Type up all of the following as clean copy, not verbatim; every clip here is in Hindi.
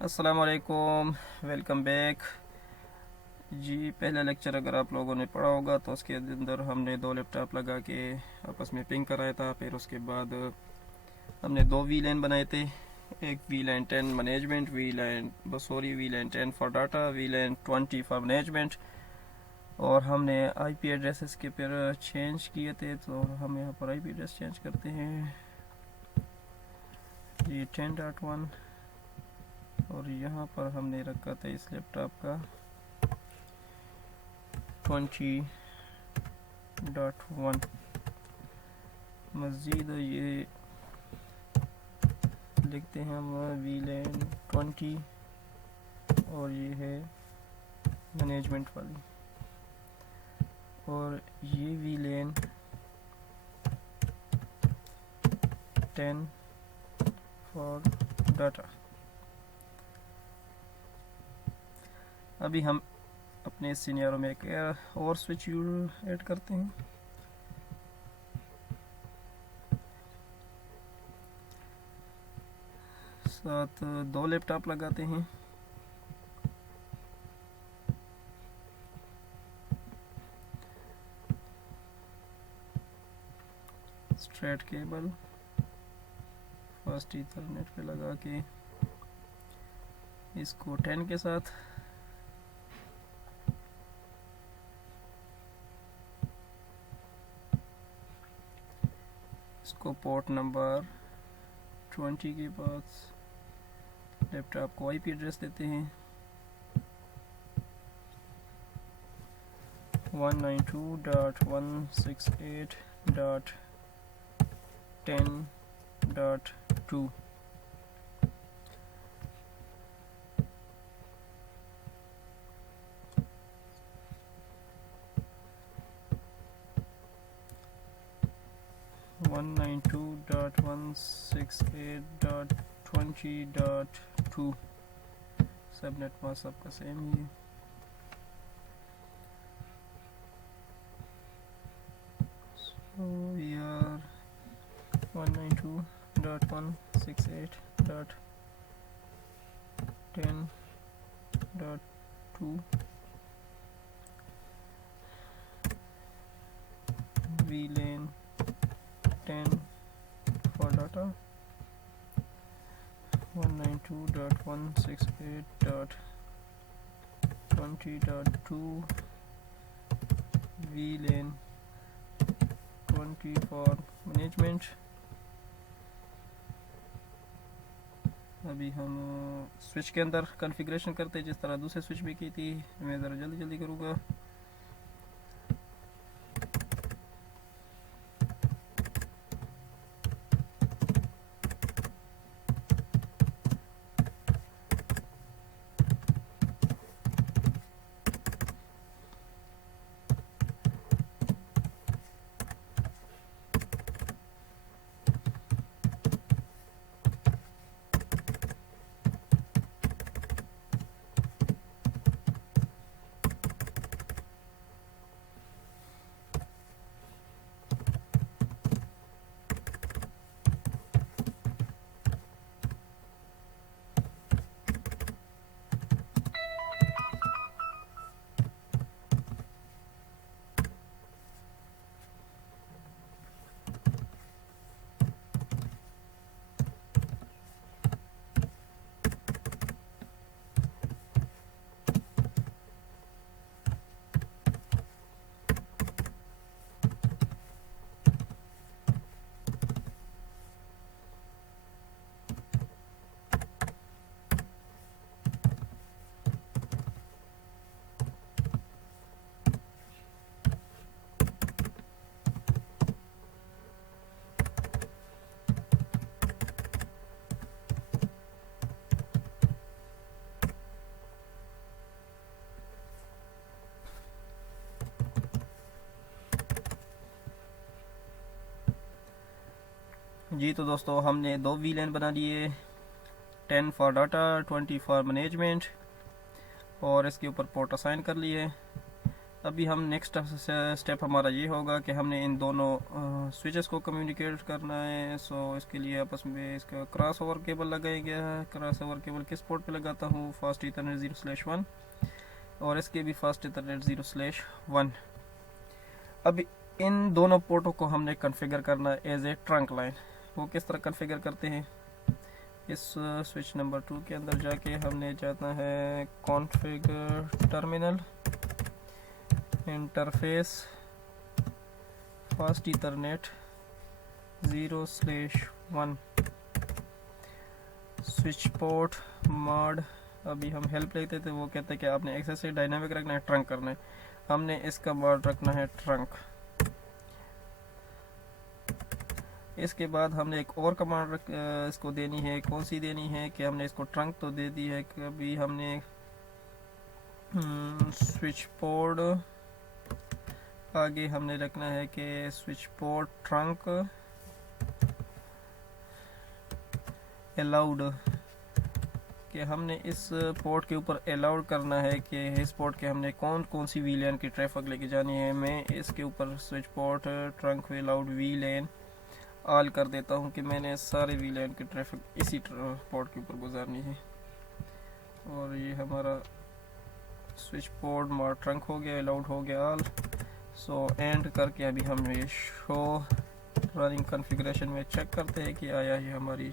अस्सलामुअलैकुम, वेलकम बैक जी। पहला लेक्चर अगर आप लोगों ने पढ़ा होगा तो उसके अंदर हमने दो लैपटॉप लगा के आपस में पिंग कराया था। फिर उसके बाद हमने दो वी लैन बनाए थे, एक VLAN 10 management, VLAN 10 for data, VLAN 20 for management. और हमने आईपी एड्रेसेस के फिर चेंज किए थे, तो हम यहाँ पर आईपी एड्रेस चेंज करते हैं। ये 10.1 और यहाँ पर हमने रखा था इस लैपटॉप का 20.1। मज़ीद ये लिखते हैं हम वी लैन 20 और ये है मैनेजमेंट वाली, और ये वी लैन 10 फॉर डाटा। अभी हम अपने सिनेरियो में एक और स्विच ऐड करते हैं। साथ दो लैपटॉप लगाते हैं। स्ट्रेट केबल फर्स्ट ईथरनेट पे लगा के इसको 10 के साथ, इसको पोर्ट नंबर 20 के पास लैपटॉप को आईपी एड्रेस देते हैं 192.168.10.2। One nine to dot 168.20.2। Subnet mask सबका सेम ही है। So we are 192.168.10.2 VLAN 10 for data, 192.168.20.2 VLAN 20 for management। अभी हम स्विच के अंदर कॉन्फ़िगरेशन करते हैं जिस तरह दूसरे स्विच भी की थी। मैं ज़रा जल्दी जल्दी करूँगा। जी तो दोस्तों, हमने दो वी लैन बना लिए, 10 फॉर डाटा, 20 फॉर मैनेजमेंट, और इसके ऊपर पोर्ट असाइन कर लिए। अभी हम नेक्स्ट स्टेप हमारा ये होगा कि हमने इन दोनों स्विचेस को कम्युनिकेट करना है। सो इसके लिए आपस में इसका क्रॉस ओवर केबल लगाया गया है। क्रॉस ओवर केबल किस पोर्ट पे लगाता हूँ? फास्ट ईथरनेट 0/1 और इसके भी फास्ट ईथरनेट 0/1। अब इन दोनों पोर्टों को हमने कॉन्फ़िगर करना है एज ए ट्रंक लाइन। वो किस तरह कॉन्फ़िगर करते हैं? इस स्विच नंबर 2 के अंदर जाके हमने जाना है configure terminal, interface, fast ethernet 0/1, switch port mod. अभी हम हेल्प लेते थे, वो कहते हैं कि आपने एक्सेस से डायनामिक रखना है, ट्रंक करना है। हमने इसका मॉड रखना है ट्रंक। इसके बाद हमने एक और कमांड इसको देनी है। कौन सी देनी है कि हमने इसको ट्रंक तो दे दी है कि अभी हमने स्विच पोर्ट आगे हमने रखना है कि स्विच पोर्ट ट्रंक अलाउड, कि हमने इस पोर्ट के ऊपर अलाउड करना है कि इस पोर्ट के हमने कौन कौन सी वीलेन की ट्रैफिक लेके जानी है। मैं इसके ऊपर switch port trunk allowed VLAN all कर देता हूँ कि मैंने सारे वीलेन की ट्रैफिक इसी पोर्ट के ऊपर गुजारनी है। और ये हमारा स्विच पोर्ट मार ट्रंक हो गया, अलाउड हो गया ऑल। सो एंड करके अभी हम ये शो रनिंग कॉन्फ़िगरेशन में चेक करते हैं कि आया ये हमारी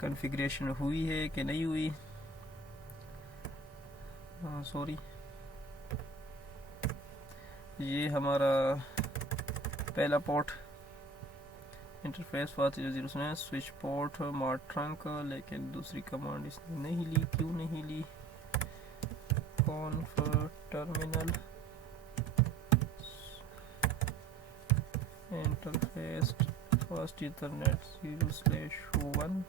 कॉन्फ़िगरेशन हुई है कि नहीं हुई। सॉरी, ये हमारा पहला port interface fast 0/0 switch port mode trunk, लेकिन दूसरी कमांड इसने नहीं ली। क्यों नहीं ली? Conf terminal interface fast ethernet 0/1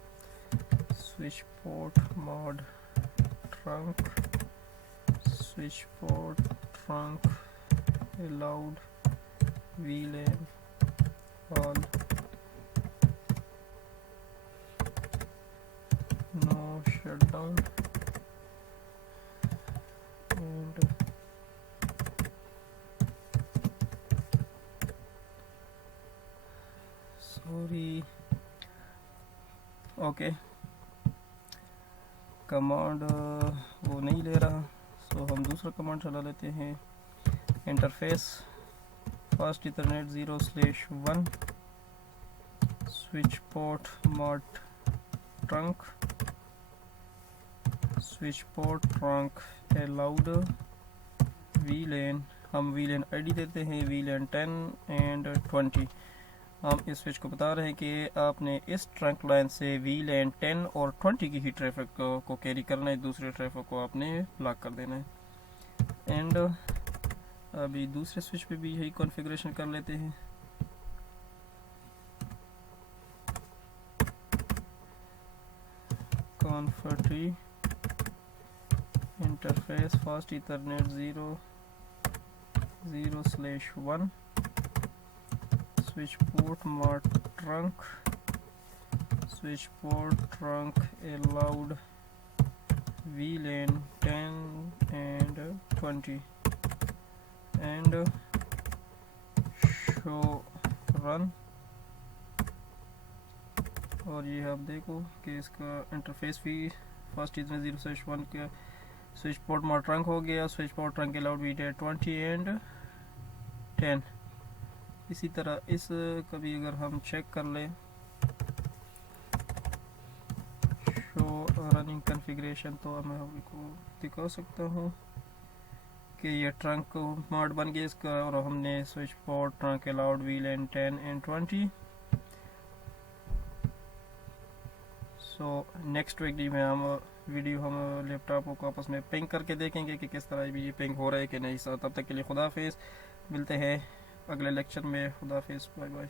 switch port mode trunk switch port trunk allowed VLAN all no shutdown and sorry okay command वो नहीं ले रहा। सो हम दूसरा कमांड चला लेते हैं। Interface fast ethernet 0/1 switch port mode trunk switch port trunk allowed VLAN। हम VLAN ID देते हैं VLAN 10 एंड 20। हम इस स्विच को बता रहे हैं कि आपने इस ट्रंक लाइन से VLAN 10 और 20 की ही ट्रैफिक को कैरी करना है, दूसरे ट्रैफिक को आपने ब्लॉक कर देना है। एंड अभी दूसरे स्विच पे भी यही कॉन्फ़िगरेशन कर लेते हैं। Conf t interface fast ethernet 0/1 switch port mode trunk switch port trunk allowed VLAN 10 and 20 and show run। और ये आप देखो कि इसका इंटरफेस भी फर्स्ट इतने 0/1 के स्विच पोर्ट मॉड ट्रंक हो गया। Switch port trunk allowed VLAN 20 and 10। इसी तरह इस कभी अगर हम चेक कर लें शो रनिंग कॉन्फ़िगरेशन तो मैं आपको दिखा सकता हूँ कि ये ट्रंक मॉड बन गया इसका। और हमने switch port trunk allowed VLAN 10 and 20। So next video में हम लैपटॉप को आपस में पिंग करके देखेंगे कि किस तरह भी ये पिंग हो रहा है कि नहीं। तब तक के लिए खुदा हाफिज़, मिलते हैं अगले लेक्चर में। खुदा हाफिज़, बाय बाय।